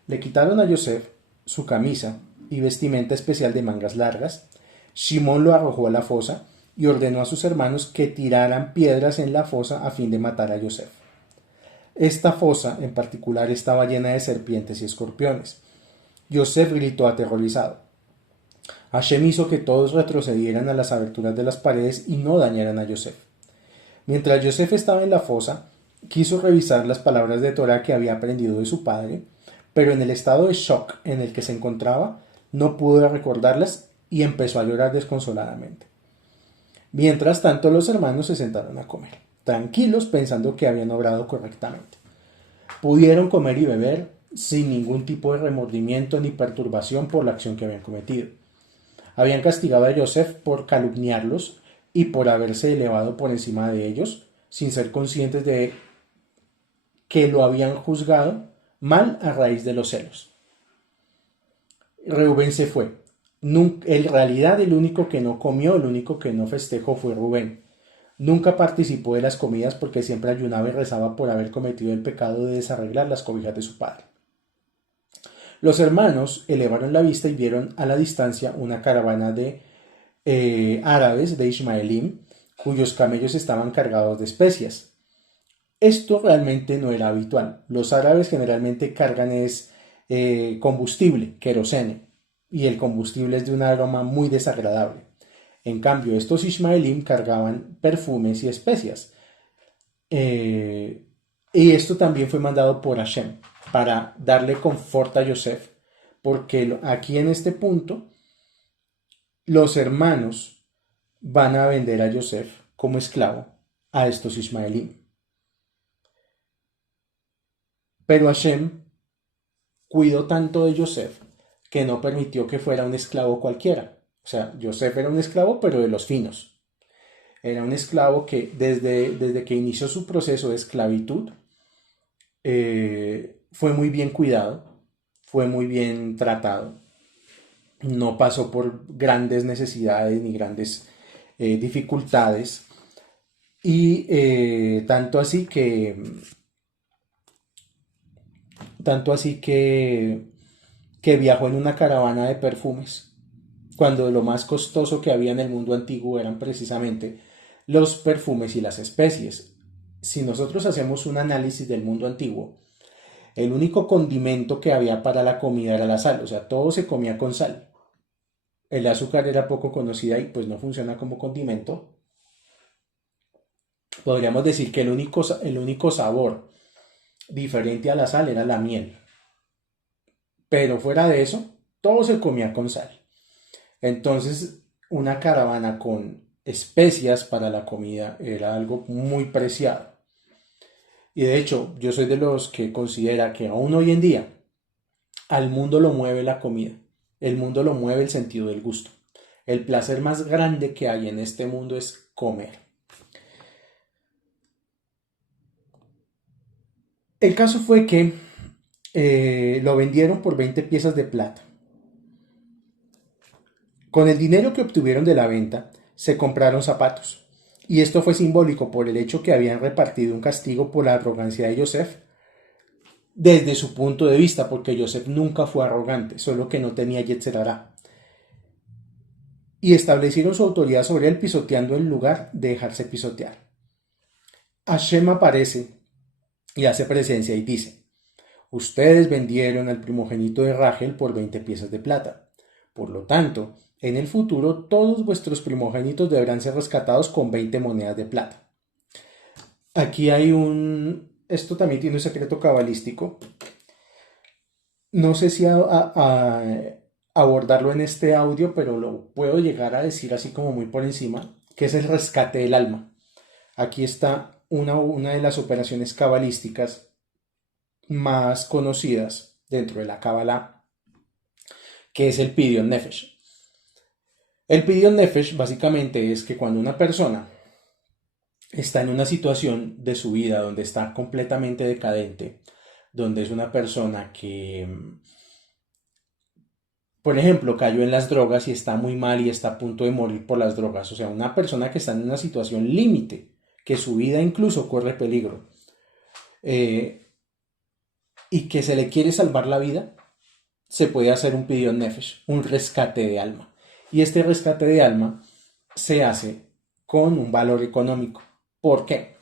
Le quitaron a Yosef su camisa y vestimenta especial de mangas largas. Shimón lo arrojó a la fosa y ordenó a sus hermanos que tiraran piedras en la fosa a fin de matar a Yosef. Esta fosa en particular estaba llena de serpientes y escorpiones. Yosef gritó aterrorizado. Hashem hizo que todos retrocedieran a las aberturas de las paredes y no dañaran a Yosef. Mientras Yosef estaba en la fosa, quiso revisar las palabras de Torah que había aprendido de su padre, pero en el estado de shock en el que se encontraba, no pudo recordarlas y empezó a llorar desconsoladamente. Mientras tanto, los hermanos se sentaron a comer, tranquilos pensando que habían obrado correctamente. Pudieron comer y beber sin ningún tipo de remordimiento ni perturbación por la acción que habían cometido. Habían castigado a Yosef por calumniarlos y por haberse elevado por encima de ellos, sin ser conscientes de que lo habían juzgado mal a raíz de los celos. Reubén se fue. En realidad el único que no comió, el único que no festejó fue Rubén. Nunca participó de las comidas porque siempre ayunaba y rezaba por haber cometido el pecado de desarreglar las cobijas de su padre. Los hermanos elevaron la vista y vieron a la distancia una caravana de árabes de Ismaelim, cuyos camellos estaban cargados de especias. Esto realmente no era habitual. Los árabes generalmente cargan combustible, querosene, y el combustible es de un aroma muy desagradable. En cambio, estos Ishmaelim cargaban perfumes y especias. Eh, y esto también fue mandado por Hashem para darle confort a Yosef, porque aquí en este punto los hermanos van a vender a Yosef como esclavo a estos Ismaelim. Pero Hashem cuidó tanto de Yosef que no permitió que fuera un esclavo cualquiera. O sea, Yosef era un esclavo, pero de los finos. Era un esclavo que desde que inició su proceso de esclavitud fue muy bien cuidado, fue muy bien tratado. No pasó por grandes necesidades ni grandes dificultades. Y tanto así que viajó en una caravana de perfumes, cuando lo más costoso que había en el mundo antiguo eran precisamente los perfumes y las especies. Si nosotros hacemos un análisis del mundo antiguo, el único condimento que había para la comida era la sal, o sea, todo se comía con sal. El azúcar era poco conocida y pues no funciona como condimento. Podríamos decir que el único sabor diferente a la sal era la miel. Pero fuera de eso, todo se comía con sal. Entonces, una caravana con especias para la comida era algo muy preciado. Y de hecho, yo soy de los que considera que aún hoy en día al mundo lo mueve la comida. El mundo lo mueve el sentido del gusto. El placer más grande que hay en este mundo es comer. El caso fue que lo vendieron por 20 piezas de plata. Con el dinero que obtuvieron de la venta, se compraron zapatos. Y esto fue simbólico por el hecho que habían repartido un castigo por la arrogancia de Yosef desde su punto de vista, porque Yosef nunca fue arrogante, solo que no tenía Yetzer Hará. Y establecieron su autoridad sobre él pisoteando en lugar de dejarse pisotear. Hashem aparece y hace presencia y dice: ustedes vendieron al primogénito de Rachel por 20 piezas de plata. Por lo tanto, en el futuro todos vuestros primogénitos deberán ser rescatados con 20 monedas de plata. Aquí esto también tiene un secreto cabalístico. No sé si abordarlo en este audio, pero lo puedo llegar a decir así como muy por encima, que es el rescate del alma. Aquí está una de las operaciones cabalísticas más conocidas dentro de la Kabbalah, que es el Pidyon Nefesh. El Pidyon Nefesh básicamente es que cuando una persona está en una situación de su vida donde está completamente decadente, donde es una persona que, por ejemplo, cayó en las drogas y está muy mal y está a punto de morir por las drogas, o sea, una persona que está en una situación límite, que su vida incluso corre peligro, eh, y que se le quiere salvar la vida, se puede hacer un pidyon nefesh, un rescate de alma. Y este rescate de alma se hace con un valor económico. ¿Por qué?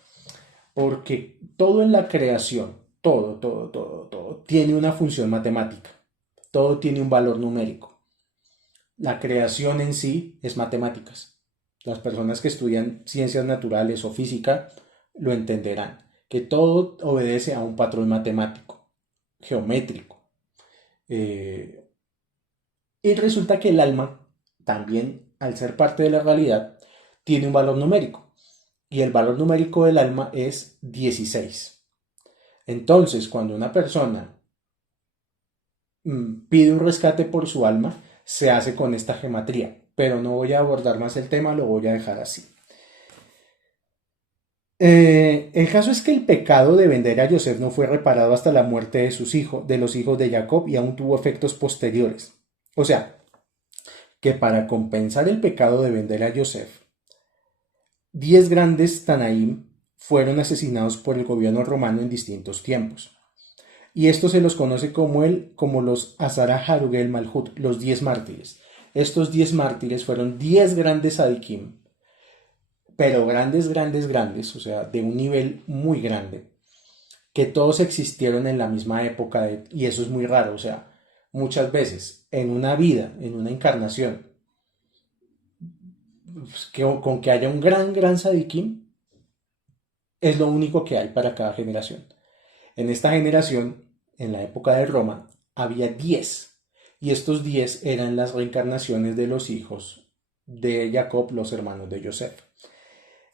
Porque todo en la creación, todo, tiene una función matemática. Todo tiene un valor numérico. La creación en sí es matemáticas. Las personas que estudian ciencias naturales o física lo entenderán, que todo obedece a un patrón matemático, geométrico. Eh, y resulta que el alma, también al ser parte de la realidad, tiene un valor numérico. Y el valor numérico del alma es 16. Entonces, cuando una persona pide un rescate por su alma, se hace con esta gematría. Pero no voy a abordar más el tema, lo voy a dejar así. El caso es que el pecado de vender a Yosef no fue reparado hasta la muerte de sus hijos, de los hijos de Jacob, y aún tuvo efectos posteriores. O sea, que para compensar el pecado de vender a Yosef, 10 grandes Tanaim fueron asesinados por el gobierno romano en distintos tiempos. Y esto se los conoce como los Azara Harugel Malhut, los 10 mártires. Estos 10 mártires fueron 10 grandes Sadikim, pero grandes, o sea, de un nivel muy grande, que todos existieron en la misma época y eso es muy raro, o sea, muchas veces en una vida, en una encarnación, pues, con que haya un gran Sadikim, es lo único que hay para cada generación. En esta generación, en la época de Roma, había 10 y estos 10 eran las reencarnaciones de los hijos de Jacob, los hermanos de Yosef.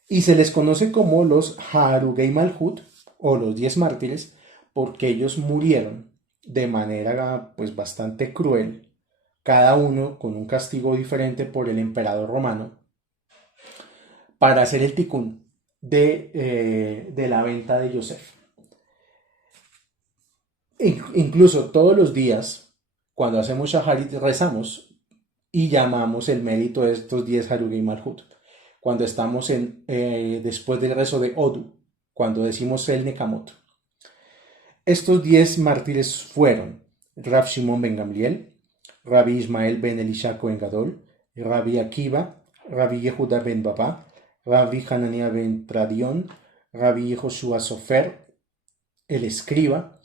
Y se les conoce como los Harugei Malhut o los 10 mártires porque ellos murieron de manera pues bastante cruel, cada uno con un castigo diferente por el emperador romano, para hacer el tikkun de la venta de Yosef. Incluso todos los días, cuando hacemos Shaharit, rezamos y llamamos el mérito de estos 10 Harugei Malhut. Cuando estamos después del rezo de Odu, cuando decimos el Nekamot. Estos 10 mártires fueron Rav Shimon ben Gamliel, Rabbi Ismael ben Elisha Cohen Gadol, Rabbi Akiva, Rabbi Yehuda ben Baba, Rabbi Hanania ben Tradión, Rabbi Joshua Sofer, el escriba,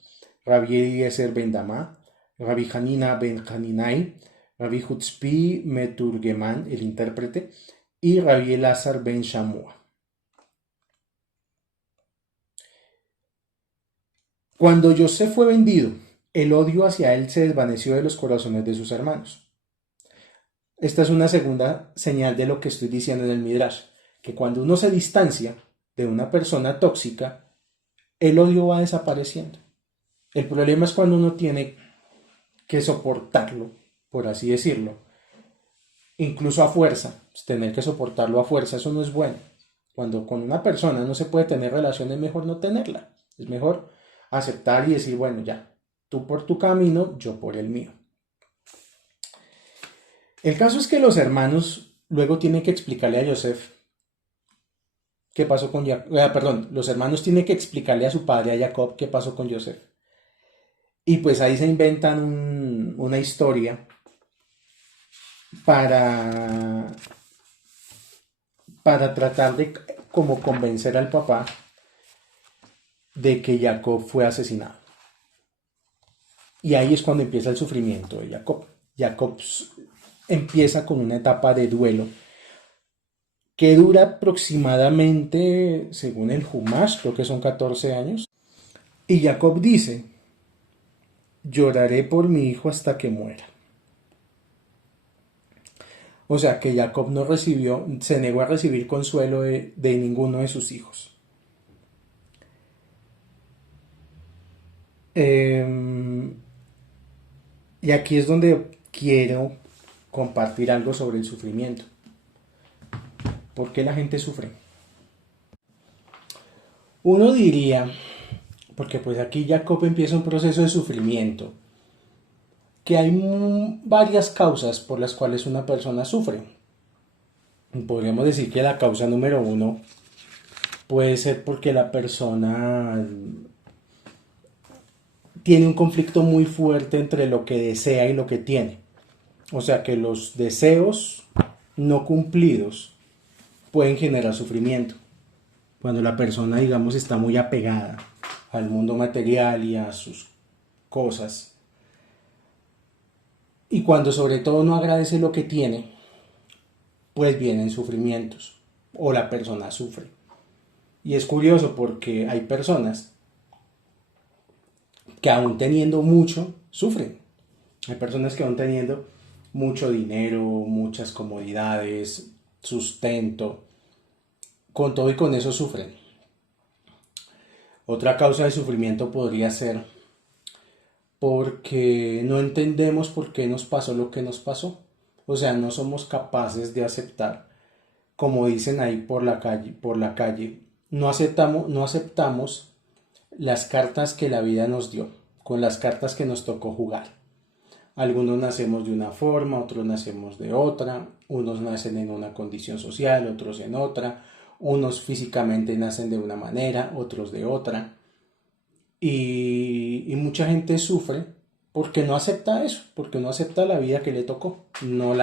Rabbi Eliezer ben Dama, Rabbi Hanina ben Haninai, Rabbi Hutzpi Meturgeman, el intérprete, y Rabbi Elazar ben Shamua. Cuando Yosef fue vendido, el odio hacia él se desvaneció de los corazones de sus hermanos. Esta es una segunda señal de lo que estoy diciendo en el Midrash, que cuando uno se distancia de una persona tóxica, el odio va desapareciendo. El problema es cuando uno tiene que soportarlo, por así decirlo, incluso a fuerza, tener que soportarlo a fuerza, eso no es bueno. Cuando con una persona no se puede tener relación, es mejor no tenerla. Es mejor aceptar y decir, bueno, ya, tú por tu camino, yo por el mío. El caso es que los hermanos luego tienen que explicarle a Yosef qué pasó con Jacob. Los hermanos tienen que explicarle a su padre, a Jacob, qué pasó con Yosef. Y pues ahí se inventan una historia para tratar de como convencer al papá de que Jacob fue asesinado. Y ahí es cuando empieza el sufrimiento de Jacob. Jacob empieza con una etapa de duelo que dura aproximadamente, según el Humash, creo que son 14 años. Y Jacob dice, lloraré por mi hijo hasta que muera. O sea que Jacob no recibió, se negó a recibir consuelo de ninguno de sus hijos. Y aquí es donde quiero compartir algo sobre el sufrimiento. ¿Por qué la gente sufre? Uno diría, porque pues aquí Jacob empieza un proceso de sufrimiento, que hay varias causas por las cuales una persona sufre. Podríamos decir que la causa número uno puede ser porque la persona tiene un conflicto muy fuerte entre lo que desea y lo que tiene. O sea que los deseos no cumplidos pueden generar sufrimiento. Cuando la persona, digamos, está muy apegada al mundo material y a sus cosas. Y cuando sobre todo no agradece lo que tiene, pues vienen sufrimientos o la persona sufre. Y es curioso porque hay personas que aún teniendo mucho, sufren. Hay personas que aún teniendo mucho dinero, muchas comodidades, sustento, con todo y con eso sufren. Otra causa de sufrimiento podría ser porque no entendemos por qué nos pasó lo que nos pasó. O sea, no somos capaces de aceptar, como dicen ahí por la calle, no aceptamos las cartas que la vida nos dio, con las cartas que nos tocó jugar. Algunos nacemos de una forma, otros nacemos de otra, unos nacen en una condición social, otros en otra, unos físicamente nacen de una manera, otros de otra. Y mucha gente sufre porque no acepta eso, porque no acepta la vida que le tocó, no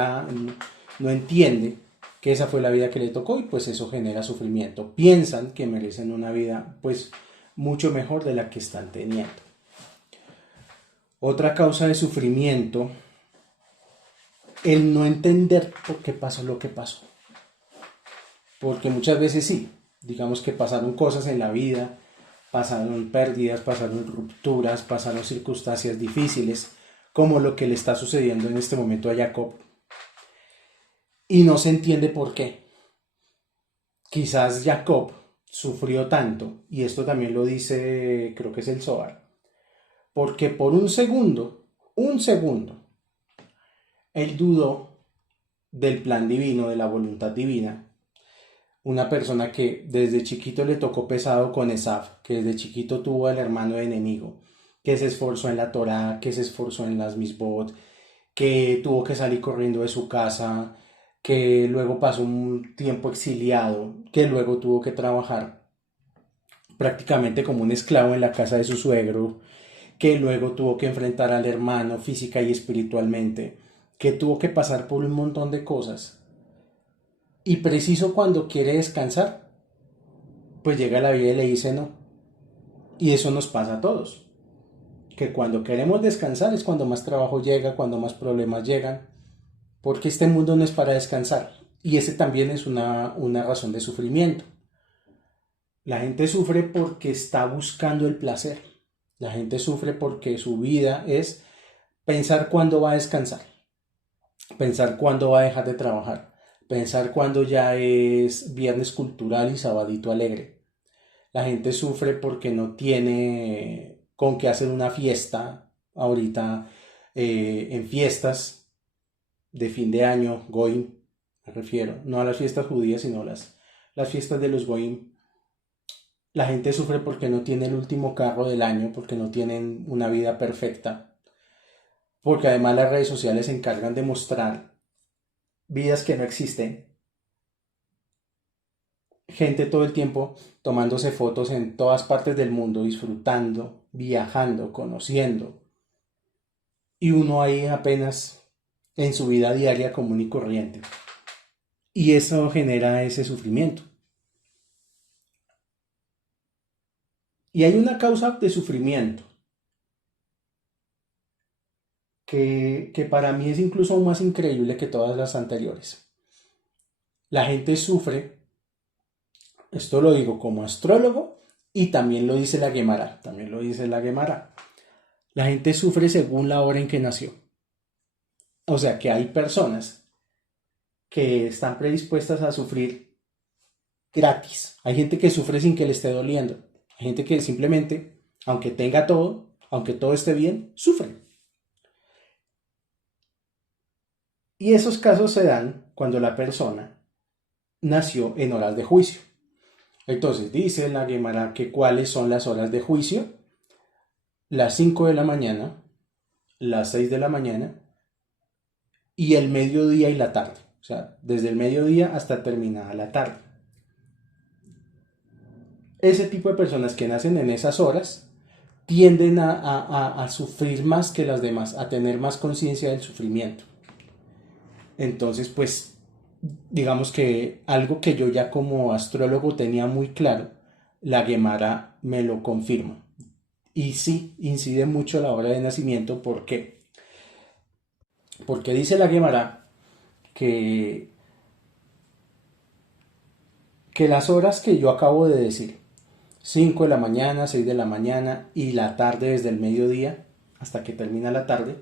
entiende que esa fue la vida que le tocó y pues eso genera sufrimiento. Piensan que merecen una vida pues mucho mejor de la que están teniendo. Otra causa de sufrimiento, el no entender por qué pasó lo que pasó. Porque muchas veces sí, digamos que pasaron cosas en la vida, pasaron pérdidas, pasaron rupturas, pasaron circunstancias difíciles, como lo que le está sucediendo en este momento a Jacob. Y no se entiende por qué. Quizás Jacob sufrió tanto, y esto también lo dice, creo que es el Zohar, porque por un segundo, él dudó del plan divino, de la voluntad divina. Una persona que desde chiquito le tocó pesado con Esaf, que desde chiquito tuvo al hermano enemigo, que se esforzó en la Torá, que se esforzó en las misbot, que tuvo que salir corriendo de su casa, que luego pasó un tiempo exiliado, que luego tuvo que trabajar prácticamente como un esclavo en la casa de su suegro, que luego tuvo que enfrentar al hermano física y espiritualmente, que tuvo que pasar por un montón de cosas. Y preciso cuando quiere descansar, pues llega la vida y le dice no. Y eso nos pasa a todos. Que cuando queremos descansar es cuando más trabajo llega, cuando más problemas llegan, porque este mundo no es para descansar. Y ese también es una razón de sufrimiento. La gente sufre porque está buscando el placer. La gente sufre porque su vida es pensar cuándo va a descansar, pensar cuándo va a dejar de trabajar, pensar cuándo ya es viernes cultural y sabadito alegre. La gente sufre porque no tiene con qué hacer una fiesta ahorita en fiestas de fin de año, Goim, me refiero, no a las fiestas judías, sino las fiestas de los Goim. La gente sufre porque no tiene el último carro del año, porque no tienen una vida perfecta, porque además las redes sociales se encargan de mostrar vidas que no existen, gente todo el tiempo tomándose fotos en todas partes del mundo, disfrutando, viajando, conociendo, y uno ahí apenas en su vida diaria común y corriente. Y eso genera ese sufrimiento. Y hay una causa de sufrimiento que para mí es incluso más increíble que todas las anteriores. La gente sufre, esto lo digo como astrólogo y también lo dice la Gemara, también lo dice la Gemara. La gente sufre según la hora en que nació. O sea que hay personas que están predispuestas a sufrir gratis. Hay gente que sufre sin que le esté doliendo. Hay gente que simplemente, aunque tenga todo, aunque todo esté bien, sufre. Y esos casos se dan cuando la persona nació en horas de juicio. Entonces dice la Gemara que cuáles son las horas de juicio: las 5 de la mañana, las 6 de la mañana y el mediodía y la tarde. O sea, desde el mediodía hasta terminada la tarde. Ese tipo de personas que nacen en esas horas tienden a sufrir más que las demás, a tener más conciencia del sufrimiento. Entonces, pues, digamos que algo que yo ya como astrólogo tenía muy claro, la Gemara me lo confirma. Y sí, incide mucho la hora de nacimiento. ¿Por qué? Porque dice la Gemara que, que las horas que yo acabo de decir, 5 de la mañana, 6 de la mañana y la tarde desde el mediodía hasta que termina la tarde,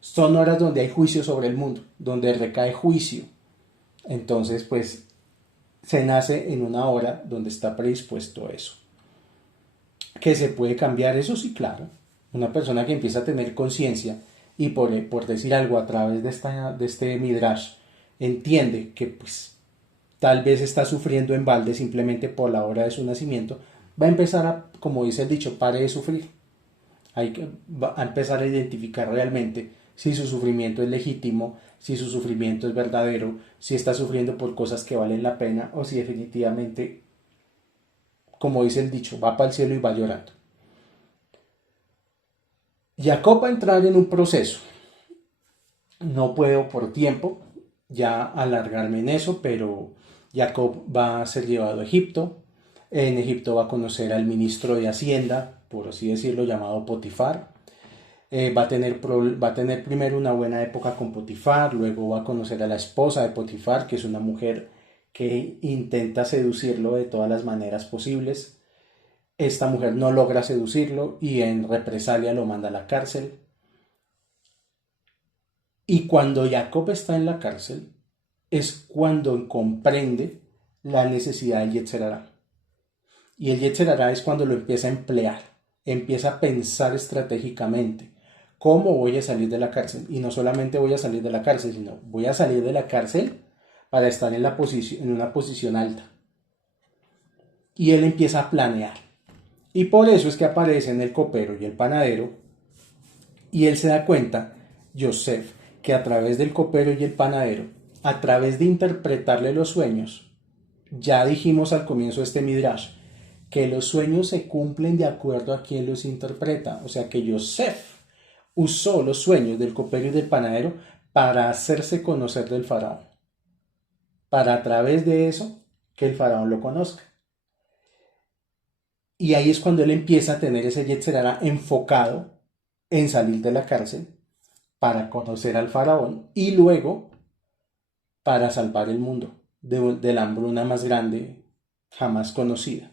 son horas donde hay juicio sobre el mundo, donde recae juicio. Entonces, pues, se nace en una hora donde está predispuesto a eso. ¿Que se puede cambiar? Eso sí, claro. Una persona que empieza a tener conciencia y por decir algo a través de este midrash, entiende que pues tal vez está sufriendo en balde simplemente por la hora de su nacimiento, va a empezar a, como dice el dicho, pare de sufrir. Hay que va a empezar a identificar realmente si su sufrimiento es legítimo, si su sufrimiento es verdadero, si está sufriendo por cosas que valen la pena o si definitivamente, como dice el dicho, va para el cielo y va llorando. Jacob va a entrar en un proceso. No puedo por tiempo ya alargarme en eso, pero Jacob va a ser llevado a Egipto. En Egipto va a conocer al ministro de Hacienda, por así decirlo, llamado Potifar. Va a tener primero una buena época con Potifar, luego va a conocer a la esposa de Potifar, que es una mujer que intenta seducirlo de todas las maneras posibles. Esta mujer no logra seducirlo y en represalia lo manda a la cárcel. Y cuando Jacob está en la cárcel, es cuando comprende la necesidad del Yetzer Hará. Y el Yetzer Hará es cuando lo empieza a emplear, empieza a pensar estratégicamente. ¿Cómo voy a salir de la cárcel? Y no solamente voy a salir de la cárcel, sino voy a salir de la cárcel para estar en una posición alta. Y él empieza a planear. Y por eso es que aparecen el copero y el panadero. Y él se da cuenta, Yosef, que a través del copero y el panadero, a través de interpretarle los sueños, ya dijimos al comienzo de este Midrash, que los sueños se cumplen de acuerdo a quien los interpreta. O sea que Yosef usó los sueños del copero y del panadero para hacerse conocer del faraón. Para a través de eso que el faraón lo conozca. Y ahí es cuando él empieza a tener ese Yetzer Hará enfocado en salir de la cárcel para conocer al faraón y luego para salvar el mundo de la hambruna más grande jamás conocida.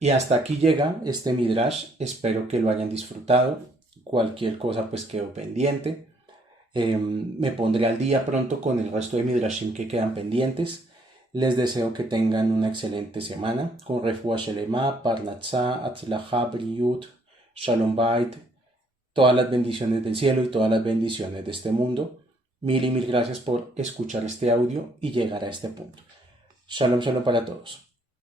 Y hasta aquí llega este Midrash, espero que lo hayan disfrutado, cualquier cosa pues quedó pendiente. Me pondré al día pronto con el resto de Midrashim que quedan pendientes. Les deseo que tengan una excelente semana con Refuah Shelema, Parnatzah, Atzlachah, Briyut, Shalom Bait, todas las bendiciones del cielo y todas las bendiciones de este mundo. Mil y mil gracias por escuchar este audio y llegar a este punto. Shalom, shalom para todos.